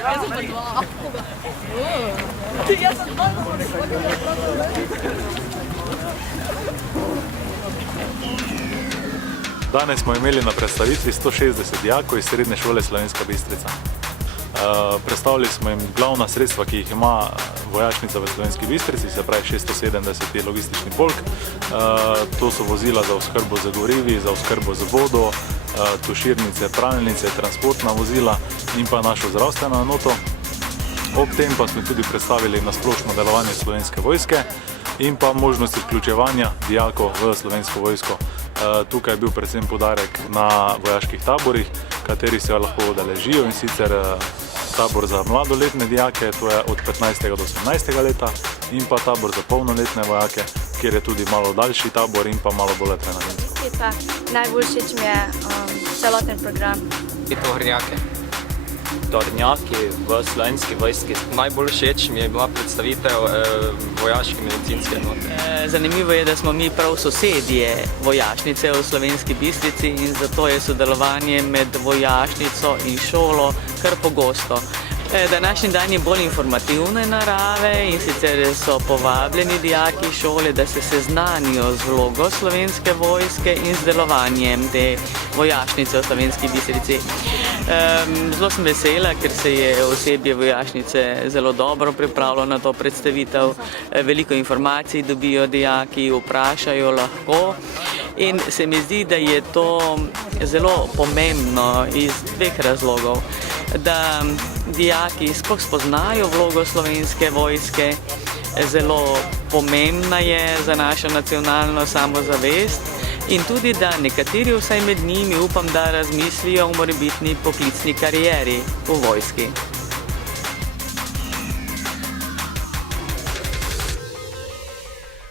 Jaz sem pa dva. Jaz sem dva. Danes smo imeli na predstavitvi 160 dijakov iz Srednje šole Slovenska Bistrica. Predstavili smo jim glavna sredstva, ki jih ima vojašnica v Slovenski Bistrici, se pravi 670 logistični polk. To so vozila za oskrbo z gorivi, za oskrbo z vodo, tuširnice, pralnice, transportna vozila in pa našo zdravstveno enoto. Ob tem pa smo tudi predstavili nasplošno delovanje Slovenske vojske in pa možnosti vključevanja dijakov v Slovensko vojsko. Tukaj je bil predvsem poudarek na vojaških taborih, kateri se lahko udeležijo, in sicer tabor za mladoletne dijake, to je od 15. do 18. leta, in pa tabor za polnoletne vojake, kjer je tudi malo daljši tabor in pa malo bolj adrenalinsko. Najbolj všeč mi je celoten program. Tornjaki v Slovenski vojski. Najbolj všeč mi je bila predstavitev vojaške medicinske enote. Zanimivo je, da smo mi prav sosedje vojašnice v Slovenski Bistrici in zato je sodelovanje med vojašnico in šolo kar pogosto. Današnji dan je bolj informativne narave in sicer so povabljeni dijaki šole, da se seznanijo z vlogo Slovenske vojske in z delovanjem te vojašnice v Slovenski Bistrici. Zelo sem vesela, ker se je osebje vojašnice zelo dobro pripravilo na to predstavitev. Veliko informacij dobijo dijaki, vprašajo lahko in se mi zdi, da je to zelo pomembno iz dveh razlogov. Da dijaki sploh spoznajo vlogo Slovenske vojske, zelo pomembna je za našo nacionalno samozavest in tudi, da nekateri vsaj med njimi upam, da razmislijo o morebitni poklicni karieri v vojski.